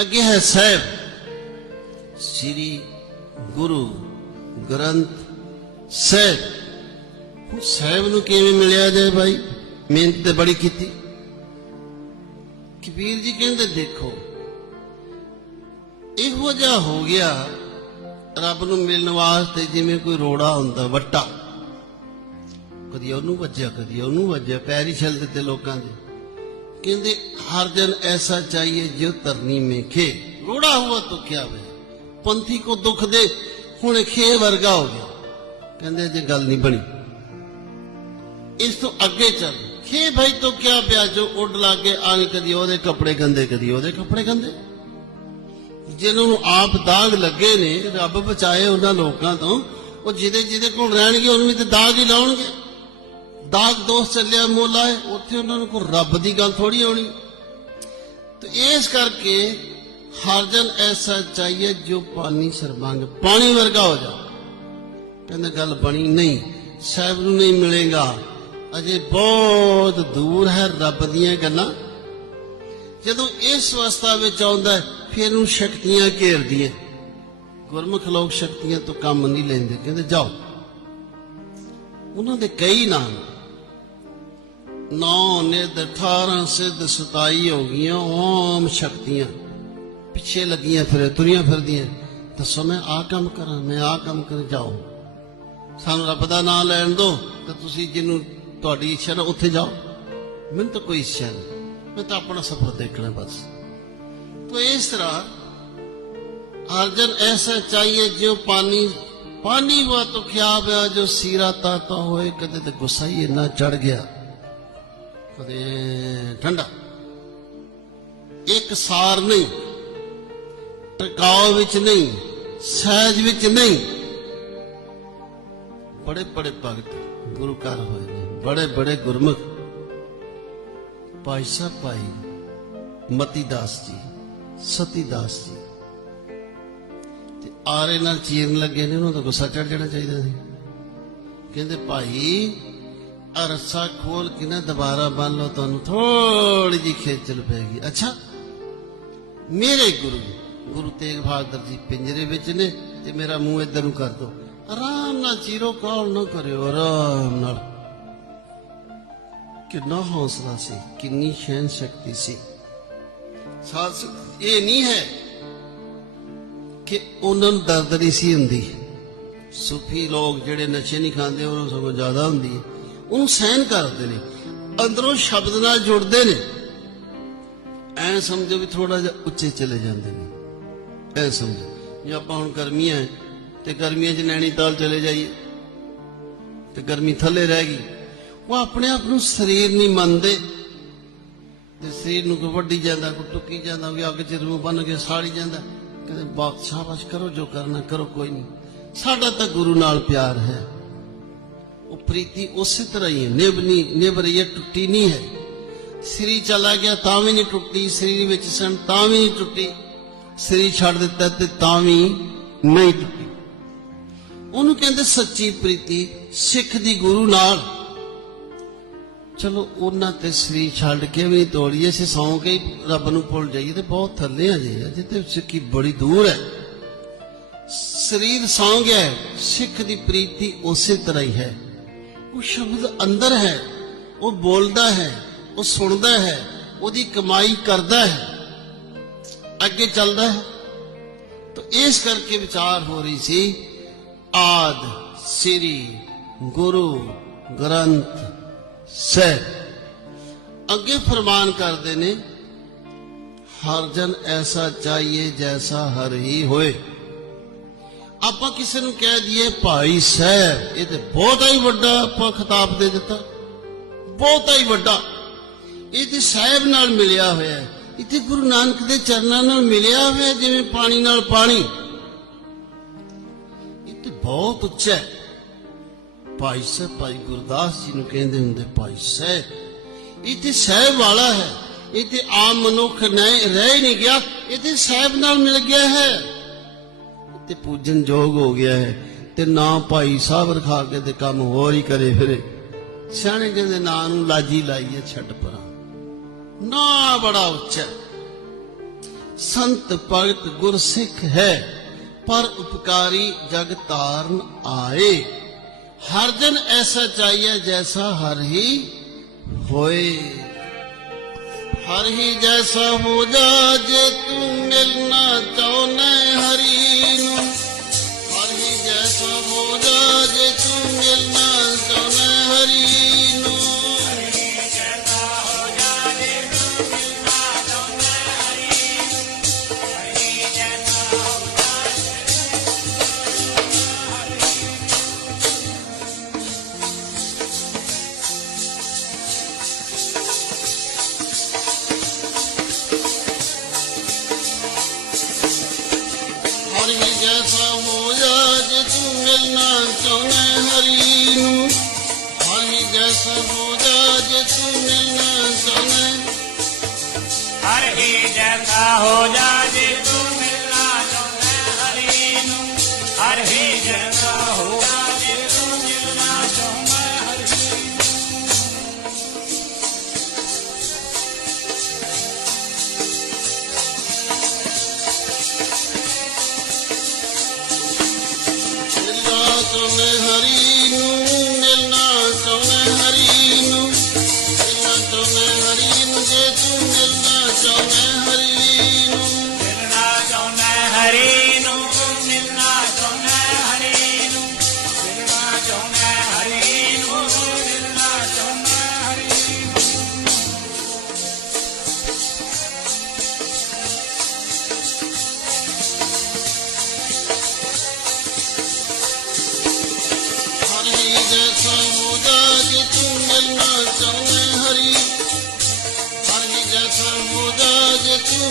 ਅੱਗੇ ਹੈ ਸਾਹਿਬ। ਸ੍ਰੀ ਗੁਰੂ ਗ੍ਰੰਥ ਸਾਹਿਬ। ਹੁਣ ਸਾਹਿਬ ਨੂੰ ਕਿਵੇਂ ਮਿਲਿਆ ਜਾਏ ਭਾਈ ਮਿਹਨਤ ਤੇ ਬੜੀ ਕੀਤੀ। ਕਬੀਰ ਜੀ ਕਹਿੰਦੇ, ਦੇਖੋ, ਇਹੋ ਜਿਹਾ ਹੋ ਗਿਆ, ਰੱਬ ਨੂੰ ਮਿਲਣ ਵਾਸਤੇ ਜਿਵੇਂ ਕੋਈ ਰੋੜਾ ਹੁੰਦਾ, ਵੱਟਾ। ਕਦੀ ਉਹਨੂੰ ਵੱਜਿਆ, ਕਦੀ ਉਹਨੂੰ ਵੱਜਿਆ, ਪੈਰ ਹੀ ਛਲ ਦਿੱਤੇ ਲੋਕਾਂ ਦੇ। ਕਹਿੰਦੇ, ਹਰ ਜਨ ਐਸਾ ਚਾਹੀਏ ਜੋ ਤਰਨੀ ਮੇ ਖੇ ਰੋੜਾ ਹੁਆ ਤੋ ਕੀ ਹੋਵੇ ਪੰਥੀ ਕੋ ਦੁੱਖ ਦੇ, ਹੁਣ ਖੇ ਵਰਗਾ ਹੋ ਗਿਆ। ਕਹਿੰਦੇ ਜੇ ਗੱਲ ਨਹੀਂ ਬਣੀ। ਇਸ ਤੋਂ ਅੱਗੇ ਚੱਲ। ਖੇ ਭਾਈ ਤੋ ਕਿਆ ਪਿਆ ਜੋ ਉੱਡ ਲਾਗੇ ਆਣ ਕਦੀ ਉਹਦੇ ਕੱਪੜੇ ਗੰਦੇ, ਕਦੀ ਉਹਦੇ ਕੱਪੜੇ ਗੰਦੇ। ਜਿਹਨਾਂ ਨੂੰ ਆਪ ਦਾਗ ਲੱਗੇ ਨੇ, ਰੱਬ ਬਚਾਏ ਉਹਨਾਂ ਲੋਕਾਂ ਤੋਂ, ਉਹ ਜਿਹਦੇ ਜਿਹਦੇ ਕੋਲ ਰਹਿਣਗੇ, ਉਹਨੂੰ ਵੀ ਤੇ ਦਾਗ ਹੀ ਲਾਉਣਗੇ। ਦਾਗ ਦੋਸਤ ਚੱਲਿਆ ਮੋਲਾ ਹੈ ਉੱਥੇ ਉਹਨਾਂ ਨੂੰ ਕੋਈ ਰੱਬ ਦੀ ਗੱਲ ਥੋੜੀ ਆਉਣੀ। ਤੇ ਇਸ ਕਰਕੇ ਹਰਜਨ ਐਸਾ ਚਾਹੀਏ ਜੋ ਪਾਣੀ ਸਰਬੰਗ, ਪਾਣੀ ਵਰਗਾ ਹੋ ਜਾ ਕਹਿੰਦੇ ਗੱਲ ਬਣੀ ਨਹੀਂ, ਸਾਹਿਬ ਨੂੰ ਨਹੀਂ ਮਿਲੇਗਾ। ਅਜੇ ਬਹੁਤ ਦੂਰ ਹੈ ਰੱਬ ਦੀਆਂ ਗੱਲਾਂ। ਜਦੋਂ ਇਸ ਅਵਸਥਾ ਵਿੱਚ ਆਉਂਦਾ ਫਿਰ ਨੂੰ ਸ਼ਕਤੀਆਂ ਘੇਰਦੀਆਂ ਗੁਰਮੁਖ ਲੋਕ ਸ਼ਕਤੀਆਂ ਤੋਂ ਕੰਮ ਨਹੀਂ ਲੈਂਦੇ। ਕਹਿੰਦੇ, ਜਾਓ। ਉਹਨਾਂ ਦੇ ਕਈ ਨਾਮ। ਨੌ ਨਿਧ 18 ਸਿੱਧ 27 ਹੋ ਗਈਆਂ ਓਮ ਸ਼ਕਤੀਆਂ ਪਿੱਛੇ ਲੱਗੀਆਂ ਫਿਰ ਤੁਰੀਆਂ ਫਿਰਦੀਆਂ ਦੱਸੋ ਮੈਂ ਆ ਕੰਮ ਕਰਾਂ ਮੈਂ ਆ ਕੰਮ ਕਰ ਜਾਓ ਸਾਨੂੰ ਰੱਬ ਦਾ ਨਾਮ ਲੈਣ ਦਿਓ ਤੇ ਤੁਸੀਂ ਜਿਹਨੂੰ ਤੁਹਾਡੀ ਇੱਛਾ ਨਾ ਉੱਥੇ ਜਾਓ ਮੈਨੂੰ ਤਾਂ ਕੋਈ ਇੱਛਾ ਨਹੀਂ ਮੈਂ ਤਾਂ ਆਪਣਾ ਸਫ਼ਰ ਦੇਖਣਾ ਬਸ तो इस तरह अर्जन ऐसा चाहिए जो पानी पानी हुआ तो क्या हुआ जो सीरा ताता होए कदे तो गुस्सा ही इन्ना चढ़ गया ਕਦੇ ਠੰਡਾ। ਇੱਕ ਸਾਰ ਨਹੀਂ ਟਿਕਾਉ ਵਿੱਚ ਨਹੀਂ, ਸਹਿਜ ਵਿੱਚ ਨਹੀਂ। ਬੜੇ ਬੜੇ ਭਗਤ ਗੁਰੂ ਘਰ ਹੋਏ ਨੇ, ਬੜੇ ਬੜੇ ਗੁਰਮੁਖ। ਭਾਈ ਸਾਹਿਬ, ਭਾਈ ਮਤੀ ਦਾਸ ਜੀ ਸਤੀ ਦਾਸ ਜੀ। ਤੇ ਆਰੇ ਨਾਲ ਚੀਰਨ ਲੱਗੇ ਨੇ, ਉਹਨਾਂ ਦਾ ਗੁੱਸਾ ਚੜ ਜਾਣਾ ਚਾਹੀਦਾ ਸੀ। ਕਹਿੰਦੇ, ਭਾਈ ਆਹ ਰੱਸਾ ਖੋਲ ਕੇ ਨਾ ਦੁਬਾਰਾ ਬੰਨ ਲਓ, ਤੁਹਾਨੂੰ ਥੋੜੀ ਜਿਹੀ ਖੇਚਲ ਪੈਗੀ ਅੱਛਾ, ਮੇਰੇ ਗੁਰੂ ਗੁਰੂ ਤੇਗ ਬਹਾਦਰ ਜੀ ਪਿੰਜਰੇ ਵਿੱਚ ਨੇ ਤੇ ਮੇਰਾ ਮੂੰਹ ਇੱਧਰ ਨੂੰ ਕਰ ਦੋ ਆਰਾਮ ਨਾਲ ਚੀਰੋ ਕਾਲ ਨਾ ਕਰਿਓ, ਆਰਾਮ ਨਾਲ। ਕਿੰਨਾ ਹੌਸਲਾ ਸੀ, ਕਿੰਨੀ ਸ਼ੈਨ ਸ਼ਕਤੀ ਸੀ। ਸਾਧ ਇਹ ਨਹੀਂ ਹੈ ਕਿ ਉਹਨਾਂ ਨੂੰ ਦਰਦ ਨਹੀਂ ਸੀ ਹੁੰਦੀ। ਸੁਫੀ ਲੋਕ ਜਿਹੜੇ ਨਸ਼ੇ ਨਹੀਂ ਖਾਂਦੇ, ਉਹਨਾਂ ਨੂੰ ਸਗੋਂ ਜ਼ਿਆਦਾ ਹੁੰਦੀ ਹੈ। ਉਹਨੂੰ ਸਹਿਨ ਕਰਦੇ ਨੇ। ਅੰਦਰੋਂ ਸ਼ਬਦ ਨਾਲ ਜੁੜਦੇ ਨੇ। ਐ ਸਮਝੋ ਵੀ ਥੋੜਾ ਜਿਹਾ ਉੱਚੇ ਚਲੇ ਜਾਂਦੇ ਨੇ। ਐ ਸਮਝੋ। ਜੇ ਆਪਾਂ ਹੁਣ ਗਰਮੀਆਂ ਹੈ, ਤੇ ਗਰਮੀਆਂ 'ਚ ਨੈਣੀਤਾਲ ਚਲੇ ਜਾਈਏ ਤੇ ਗਰਮੀ ਥੱਲੇ ਰਹਿ ਗਈ। ਉਹ ਆਪਣੇ ਆਪ ਨੂੰ ਸਰੀਰ ਨਹੀਂ ਮੰਨਦੇ। ਤੇ ਸਰੀਰ ਨੂੰ ਕੋਈ ਵੱਢੀ ਜਾਂਦਾ ਕੋਈ ਟੁੱਕੀ ਜਾਂਦਾ ਕੋਈ ਅੱਗ 'ਚ ਰੂਹ ਬਣ ਕੇ ਸਾੜੀ ਜਾਂਦਾ। ਕਹਿੰਦੇ ਬਾਦਸ਼ਾਹ ਬਸ ਕਰੋ ਜੋ ਕਰਨਾ ਕਰੋ ਕੋਈ ਨਹੀਂ। ਸਾਡਾ ਤਾਂ ਗੁਰੂ ਨਾਲ ਪਿਆਰ ਹੈ। ਉਹ ਪ੍ਰੀਤੀ ਉਸੇ ਤਰ੍ਹਾਂ ਹੀ ਹੈ। ਨਿਭ ਨਹੀਂ, ਨਿਭ ਰਹੀ ਹੈ, ਟੁੱਟੀ ਨਹੀਂ ਹੈ। ਸਰੀਰ ਚਲਾ ਗਿਆ, ਤਾਂ ਵੀ ਨਹੀਂ ਟੁੱਟੀ। ਸਰੀਰ ਵਿੱਚ ਸਨ, ਤਾਂ ਵੀ ਨਹੀਂ ਟੁੱਟੀ। ਸਰੀਰ ਛੱਡ ਦਿੱਤਾ ਤੇ ਤਾਂ ਵੀ ਨਹੀਂ ਟੁੱਟੀ। ਉਹਨੂੰ ਕਹਿੰਦੇ ਸੱਚੀ ਪ੍ਰੀਤੀ, ਸਿੱਖ ਦੀ ਗੁਰੂ ਨਾਲ। ਚਲੋ, ਉਹਨਾਂ ਤੇ ਸਰੀਰ ਛੱਡ ਕੇ ਵੀ ਨਹੀਂ ਤੋੜੀਏ। ਅਸੀਂ ਸੌਂ ਕੇ ਹੀ ਰੱਬ ਨੂੰ ਭੁੱਲ ਜਾਈਏ ਤੇ ਬਹੁਤ ਥੱਲੇ ਆ ਜਾਈਏ ਜਿੱਤੇ ਸਿੱਖੀ ਬੜੀ ਦੂਰ ਹੈ। ਸਰੀਰ ਸੌਂ ਗਿਆ ਸਿੱਖ ਦੀ ਪ੍ਰੀਤੀ ਉਸੇ ਤਰ੍ਹਾਂ ਹੀ ਹੈ। ਉਹ ਸ਼ਬਦ ਅੰਦਰ ਹੈ, ਉਹ ਬੋਲਦਾ ਹੈ, ਉਹ ਸੁਣਦਾ ਹੈ, ਉਹਦੀ ਕਮਾਈ ਕਰਦਾ ਹੈ, ਅੱਗੇ ਚੱਲਦਾ ਹੈ। ਤਾਂ ਇਸ ਕਰਕੇ ਵਿਚਾਰ ਹੋ ਰਹੀ ਸੀ, ਆਦ ਸ੍ਰੀ ਗੁਰੂ ਗ੍ਰੰਥ ਸਾਹਿਬ। ਅੱਗੇ ਫਰਮਾਨ ਕਰਦੇ ਨੇ, ਹਰ ਜਨ ਐਸਾ ਚਾਹੀਏ ਜੈਸਾ ਹਰ ਹੀ ਹੋਏ। ਆਪਾਂ ਕਿਸੇ ਨੂੰ ਕਹਿ ਦਈਏ, ਭਾਈ ਸਾਹਿਬ ਇਹ ਤੇ ਬਹੁਤਾ ਹੀ ਵੱਡਾ ਆਪਾਂ ਖਿਤਾਬ ਦੇ ਦਿੱਤਾ। ਬਹੁਤਾ ਹੀ ਵੱਡਾ। ਇਹ ਤੇ ਸਾਹਿਬ ਨਾਲ ਮਿਲਿਆ ਹੋਇਆ ਹੈ। ਇੱਥੇ ਗੁਰੂ ਨਾਨਕ ਦੇ ਚਰਨਾਂ ਨਾਲ ਮਿਲਿਆ ਹੋਇਆ ਜਿਵੇਂ ਪਾਣੀ ਨਾਲ ਪਾਣੀ। ਇਹ ਤੇ ਬਹੁਤ ਉੱਚਾ ਹੈ। ਭਾਈ ਸਾਹਿਬ, ਭਾਈ ਗੁਰਦਾਸ ਜੀ ਨੂੰ ਕਹਿੰਦੇ ਹੁੰਦੇ, ਭਾਈ ਸਾਹਿਬ, ਇਹ ਤੇ ਸਾਹਿਬ ਵਾਲਾ ਹੈ। ਇਹ ਤੇ ਆਮ ਮਨੁੱਖ ਨਹੀਂ ਰਹਿ ਨਹੀਂ ਗਿਆ। ਇਹ ਤੇ ਸਾਹਿਬ ਨਾਲ ਮਿਲ ਗਿਆ ਹੈ। ਤੇ ਪੂਜਨ ਯੋਗ ਹੋ ਗਿਆ ਹੈ ਤੇ ਨਾ ਭਾਈ ਸਾਹਿਬ ਰਖਾ ਕੇ ਤੇ ਕੰਮ ਹੋਰ ਹੀ ਕਰੇ ਫਿਰੇ। ਸਿਆਣੇ ਕਹਿੰਦੇ ਨਾਂ ਨੂੰ ਲਾਜੀ ਲਾਈਏ ਛੱਡ ਪਰਾਂ। ਨਾ ਬੜਾ ਉੱਚਾ। ਸੰਤ ਭਗਤ ਗੁਰਸਿੱਖ ਹੈ, ਪਰ ਉਪਕਾਰੀ ਜਗ ਤਾਰਨ ਆਏ। ਹਰ ਜਨ ਐਸਾ ਚਾਹੀਏ ਜੈਸਾ ਹਰ ਹੀ ਹੋਏ। ਹਰ ਹੀ ਜੈਸਾ ਹੋ ਜਾ ਜੇ ਤੂੰ ਮਿਲਣਾ ਚਾਹੁੰਦਾ ਹਰੀ ਨੂੰ। ਹਰ ਹੀ ਜੈਸਾ ਹੋ ਜਾ ਜੇ ਤੂੰ ਮਿਲਣਾ ਚਾਹੁੰਦਾ ਹਰੀ ਨੂੰ ਹਰ ਹੀ ਜੈਸਾ ਹੋ ਜਾ ਜੇ ਤੂੰ ਮਿਲਣਾ ਚਾਹੁੰਦਾ ਹਰ ਹੀ ਜੈਸਾ ਹੋ ਜਾ ਜੇ ਤੂੰ ਮਿਲਣਾ ਚਾਹੁੰਦਾ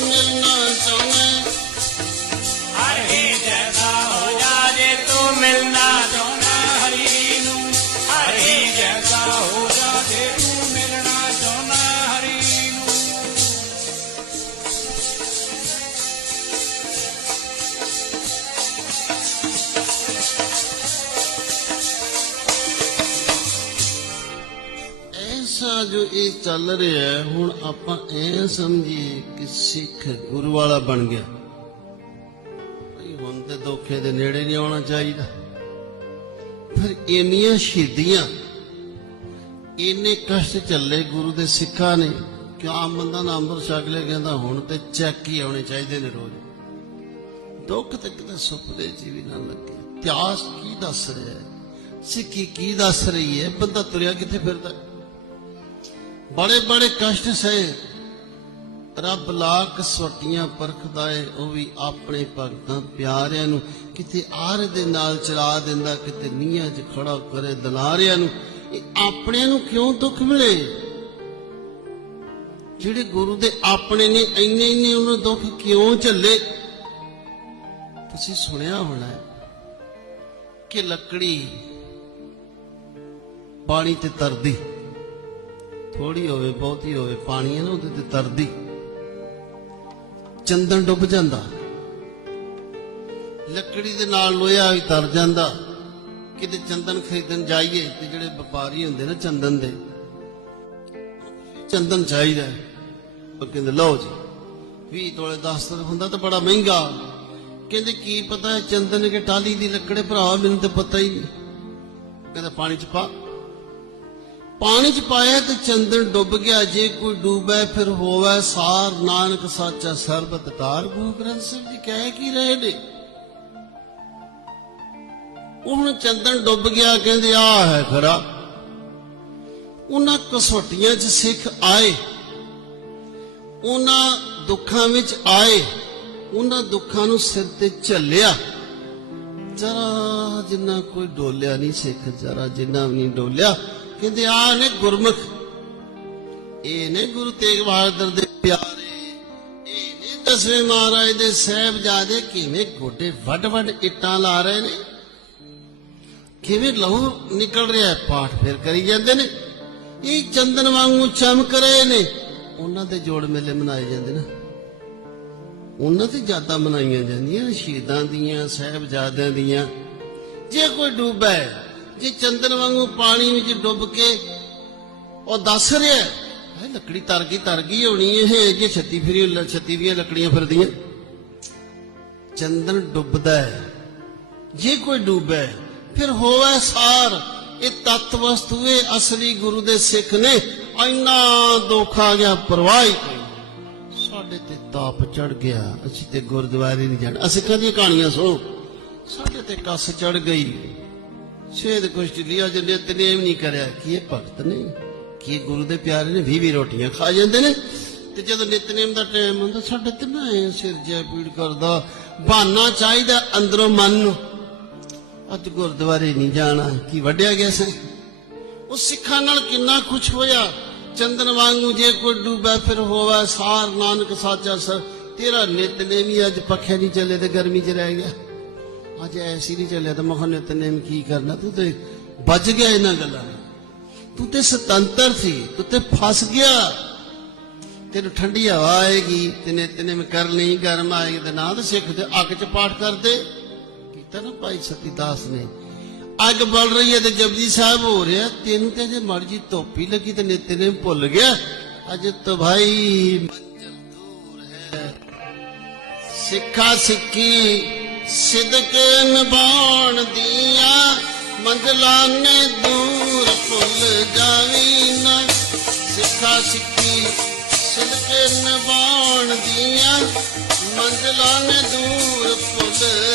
ਜਾ ਜੇ ਐਸਾ ਜੋ ਇਹ ਚੱਲ ਰਿਹਾ ਹੈ, ਹੁਣ ਆਪਾਂ ਐ ਸਮਝੀਏ ਕਿ ਸਿੱਖ ਗੁਰੂ ਵਾਲਾ ਬਣ ਗਿਆ। ਭਈ ਹੁਣ ਤੇ ਧੋਖੇ ਦੇ ਨੇੜੇ ਨਹੀਂ ਆਉਣਾ ਚਾਹੀਦਾ। ਫਿਰ ਇੰਨੀਆਂ ਸ਼ਹੀਦੀਆਂ, ਇੰਨੇ ਕਸ਼ਟ ਚੱਲੇ ਗੁਰੂ ਦੇ ਸਿੱਖਾਂ ਨੇ ਕਿ ਆਮ ਬੰਦਾ ਨਾ ਅੰਮ੍ਰਿਤ ਛਕ ਲਿਆ ਕਹਿੰਦਾ ਹੁਣ ਤੇ ਚੈੱਕ ਹੀ ਆਉਣੇ ਚਾਹੀਦੇ ਨੇ ਰੋਜ਼। ਦੁੱਖ ਤੇ ਕਿਤੇ ਸੁਪਨੇ 'ਚ ਵੀ ਨਾ ਲੱਗੇ। ਇਤਿਹਾਸ ਕੀ ਦੱਸ ਰਿਹਾ ਹੈ? ਸਿੱਖੀ ਕੀ ਦੱਸ ਰਹੀ ਹੈ? ਬੰਦਾ ਤੁਰਿਆ ਕਿੱਥੇ ਫਿਰਦਾ? ਹੈ? ਬੜੇ ਬੜੇ ਕਸ਼ਟ ਸਹੇ। ਰੱਬ ਲਾਖ ਸਵਟੀਆਂ ਪਰਖਦਾ ਏ ਉਹ ਵੀ ਆਪਣੇ ਭਗਤਾਂ ਪਿਆਰਿਆਂ ਨੂੰ। ਕਿਤੇ ਆਰ ਦੇ ਨਾਲ ਚਲਾ ਦਿੰਦਾ, ਕਿਤੇ ਨੀਹਾਂ 'ਚ ਖੜਾ ਕਰੇ ਦਲਾਰਿਆਂ ਨੂੰ। ਇਹ ਆਪਣਿਆਂ ਨੂੰ ਕਿਉਂ ਦੁੱਖ ਮਿਲੇ? ਜਿਹੜੇ ਗੁਰੂ ਦੇ ਆਪਣੇ ਨੇ, ਇੰਨੇ ਇੰਨੇ ਉਹਨਾਂ ਦੁੱਖ ਕਿਉਂ ਝੱਲੇ? ਤੁਸੀਂ ਸੁਣਿਆ ਹੋਣਾ ਕਿ ਲੱਕੜੀ ਪਾਣੀ ਤੇ ਤਰਦੀ। ਥੋੜੀ ਹੋਵੇ, ਬਹੁਤੀ ਹੋਵੇ, ਪਾਣੀ ਹੈ ਨਾ ਉਹਦੇ ਤੇ ਤਰਦੀ। ਚੰਦਨ ਡੁੱਬ ਜਾਂਦਾ। ਲੱਕੜੀ ਦੇ ਨਾਲ ਲੋਹਾ ਵੀ ਤਰ ਜਾਂਦਾ। ਕਿਤੇ ਚੰਦਨ ਖਰੀਦਣ ਜਾਈਏ ਤੇ ਜਿਹੜੇ ਵਪਾਰੀ ਹੁੰਦੇ ਨਾ ਚੰਦਨ ਦੇ, ਚੰਦਨ ਚਾਹੀਦਾ ਉਹ ਕਹਿੰਦੇ, ਲਓ ਜੀ 20 ਤੋਲੇ 10 ਤੋਲੇ ਹੁੰਦਾ ਤਾਂ ਬੜਾ ਮਹਿੰਗਾ। ਕਹਿੰਦੇ, ਕੀ ਪਤਾ ਹੈ ਚੰਦਨ ਕੇ ਟਾਲੀ ਦੀ ਲੱਕੜੇ ਭਰਾ, ਮੈਨੂੰ ਤਾਂ ਪਤਾ ਹੀ ਨਹੀਂ। ਕਹਿੰਦਾ, ਪਾਣੀ ਚ ਪਾ। ਪਾਣੀ ਚ ਪਾਇਆ ਤੇ ਚੰਦਨ ਡੁੱਬ ਗਿਆ, ਜੇ ਕੋਈ ਡੂਬੈ ਫਿਰ ਹੋਵੇ ਸਾਰ। ਨਾਨਕ ਸਾਚਾ ਸਰਬਤ ਤਾਰ ਗੁਰੂ ਗ੍ਰੰਥ ਸਾਹਿਬ ਜੀ ਕਹਿ ਕੀ ਰਹੇ ਨੇ? ਉਹ ਹੁਣ ਚੰਦਨ ਡੁੱਬ ਗਿਆ, ਕਹਿੰਦੇ ਆ ਹੈ ਖਰਾ। ਉਹਨਾਂ ਕਸੋਟੀਆਂ 'ਚ ਸਿੱਖ ਆਏ, ਉਹਨਾਂ ਦੁੱਖਾਂ ਵਿੱਚ ਆਏ, ਉਹਨਾਂ ਦੁੱਖਾਂ ਨੂੰ ਸਿਰ ਤੇ ਝੱਲਿਆ। ਜਰਾ ਜਿੰਨਾ ਕੋਈ ਡੋਲਿਆ ਨਹੀਂ ਸਿੱਖ, ਜਰਾ ਜਿੰਨਾ ਵੀ ਨਹੀਂ ਡੋਲਿਆ। ਕਹਿੰਦੇ ਆ ਨੇ ਗੁਰਮੁਖ, ਇਹ ਨੇ ਗੁਰੂ ਤੇਗ ਬਹਾਦਰ ਦੇ ਪਿਆਰੇ, ਇਹ ਨੇ ਦਸਵੇਂ ਮਹਾਰਾਜ ਦੇ ਸਹਿਬਜ਼ਾਦੇ ਕਿਵੇਂ ਗੋਡੇ ਵੱਡ ਵੱਡ ਇੱਟਾਂ ਲਾ ਰਹੇ ਨੇ? ਕਿਵੇਂ ਲਹੂ ਨਿਕਲ ਰਿਹਾ ਹੈ? ਪਾਠ ਫਿਰ ਕਰੀ ਜਾਂਦੇ ਨੇ। ਇਹ ਚੰਦਨ ਵਾਂਗੂ ਚਮਕ ਰਹੇ ਨੇ। ਉਹਨਾਂ ਦੇ ਜੋੜ ਮੇਲੇ ਮਨਾਏ ਜਾਂਦੇ ਨੇ। ਉਹਨਾਂ ਤੇ ਜ਼ਿਆਦਾ ਮਨਾਈਆਂ ਜਾਂਦੀਆਂ ਸ਼ਹੀਦਾਂ ਦੀਆਂ, ਸਹਿਬਜ਼ਾਦਿਆਂ ਦੀਆਂ। ਜੇ ਕੋਈ ਡੁੱਬਾ ਜੇ ਚੰਦਨ ਵਾਂਗੂ ਪਾਣੀ ਵਿੱਚ ਡੁੱਬ ਕੇ ਉਹ ਦੱਸ ਰਿਹਾ ਹੈ ਲੱਕੜੀ ਤਰ ਗਈ ਤਰ ਗਈ ਹੋਣੀ ਇਹ ਜੇ ਛੱਤੀ ਫਿਰੀ ਛੱਤੀ ਦੀਆਂ ਲੱਕੜੀਆਂ ਫਿਰਦੀਆਂ। ਚੰਦਨ ਡੁੱਬਦਾ ਹੈ। ਜੇ ਕੋਈ ਡੁੱਬੇ, ਫਿਰ ਹੋਵੇ ਸਾਰ। ਇਹ ਤਤ ਵਸਤੂ ਇਹ ਅਸਲੀ ਗੁਰੂ ਦੇ ਸਿੱਖ ਨੇ ਇੰਨਾ ਦੁੱਖ ਆ ਗਿਆ ਪਰਵਾਹ ਸਾਡੇ ਤੇ ਤਾਪ ਚੜ ਗਿਆ, ਅਸੀਂ ਤੇ ਗੁਰਦੁਆਰੇ ਨਹੀਂ ਜਾਣਾ। ਅਸੀਂ ਕਦੀ ਕਹਾਣੀਆਂ ਸੁਣੋ, ਸਾਡੇ ਤੇ ਕੱਸ ਚੜ ਗਈ। ਛੇਦ ਕੁਸ਼ਟ ਲਿਆ ਜੇ ਨਿਤਨੇਮ ਨਹੀਂ ਕਰਿਆ। ਕੀ ਇਹ ਭਗਤ ਨੇ? ਕੀ ਗੁਰੂ ਦੇ ਪਿਆਰੇ ਨੇ? 20 20 ਰੋਟੀਆਂ ਖਾ ਜਾਂਦੇ ਨੇ। ਤੇ ਜਦੋਂ ਨਿਤਨੇਮ ਦਾ ਟਾਈਮ ਹੁੰਦਾ, ਸਾਡੇ ਤੇ ਨਾ ਐ ਸਿਰ ਜੈ ਪੀੜ ਕਰਦਾ। ਬਹਾਨਾ ਚਾਹੀਦਾ ਅੰਦਰੋਂ ਮਨ ਨੂੰ। ਅੱਜ ਗੁਰਦੁਆਰੇ ਨਹੀਂ ਜਾਣਾ। ਕੀ ਵੱਡਿਆ ਗਿਆ ਸੀ? ਉਹ ਸਿੱਖਾਂ ਨਾਲ ਕਿੰਨਾ ਕੁਛ ਹੋਇਆ। ਚੰਦਨ ਵਾਂਗੂ ਜੇ ਕੋਈ ਡੂਬਾ, ਫਿਰ ਹੋਵਾ ਸਾਰ ਨਾਨਕ ਸਾਚਾ ਸਰ। ਤੇਰਾ ਨਿਤਨੇਮ ਹੀ ਅੱਜ ਪੱਖੇ ਨਹੀਂ ਚੱਲੇ ਤੇ ਗਰਮੀ 'ਚ ਰਹਿ ਗਿਆ। ਅੱਜ ਐਸੀ ਨਹੀਂ ਚੱਲਿਆ ਤਾਂ ਮਖਾ ਨਿਤਨੇਮ ਕੀ ਕਰਨਾ? ਤੂੰ ਤੇ ਬਚ ਗਿਆ ਇਹਨਾਂ ਗੱਲਾਂ ਤੂੰ ਤੇ ਸੁਤੰਤਰ ਸੀ, ਤੂੰ ਤੇ ਫਸ ਗਿਆ। ਤੈਨੂੰ ਠੰਡੀ ਹਵਾ ਆਏਗੀ ਤੇ ਨਿਤਨੇਮ ਕਰ ਲਈ ਗਰਮ, ਆਏਗੀ ਤੇ ਨਾ ਤੇ ਸਿੱਖ ਤੇ ਅੱਗ 'ਚ ਪਾਠ ਕਰਦੇ। ਕੀਤਾ ਨਾ ਭਾਈ ਸਤੀਦਾਸ ਨੇ। ਅੱਗ ਬਲ ਰਹੀ ਹੈ ਤੇ ਜਪਜੀ ਸਾਹਿਬ ਹੋ ਰਿਹਾ। ਤੈਨੂੰ ਤੇ ਜੇ ਮਰਜ਼ੀ ਧੋਪੀ ਲੱਗੀ ਤੇ ਨਿਤਨੇਮ ਭੁੱਲ ਗਿਆ। ਅਜ ਤਾਂ ਭਾਈ ਦੂਰ ਹੈ। ਸਿੱਖਾ ਸਿੱਖੀ ਸਿਦਕ ਨਿਭਾਉਣ ਦੀਆਂ ਮੰਜ਼ਲਾਂ ਨੇ ਦੂਰ ਭੁੱਲ ਜਾਵੀ ਨਾ। ਸਿੱਖਾ ਸਿੱਖੀ ਸਿਦਕ ਨਿਭਾਉਣ ਦੀਆਂ ਮੰਜ਼ਲਾਂ ਨੇ ਦੂਰ ਭੁੱਲ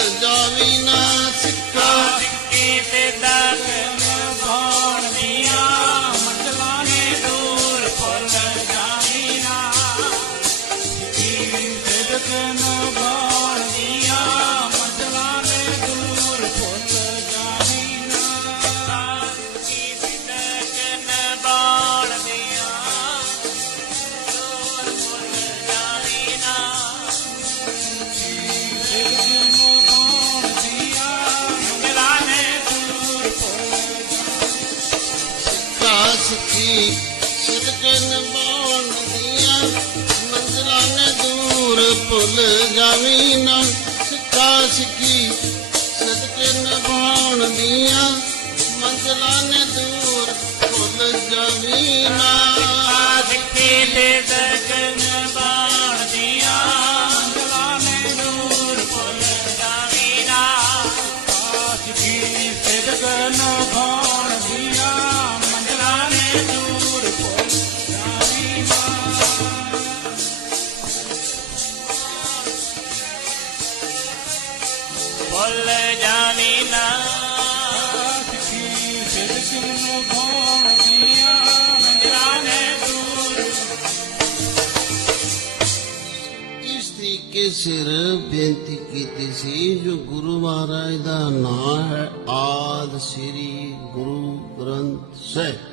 ਸਿੱਖਾ ਸਿੱਖੀ ਭੁੱਲ ਜਾਵੀ ਨਾ। ਸਿੱਖੀ ਤੇ ਦਰਸ਼ਨ ਬਾਣਦੀਆਂ ਮੰਗਲਾਂ ਨੇ ਦੂਰ ਇਸ ਤਰੀਕੇ ਸਿਰ ਬੇਨਤੀ ਕੀਤੀ ਸੀ, ਜੋ ਗੁਰੂ ਮਹਾਰਾਜ ਦਾ ਨਾਮ ਹੈ, ਆਦ ਸ੍ਰੀ ਗੁਰੂ ਗ੍ਰੰਥ ਸਾਹਿਬ।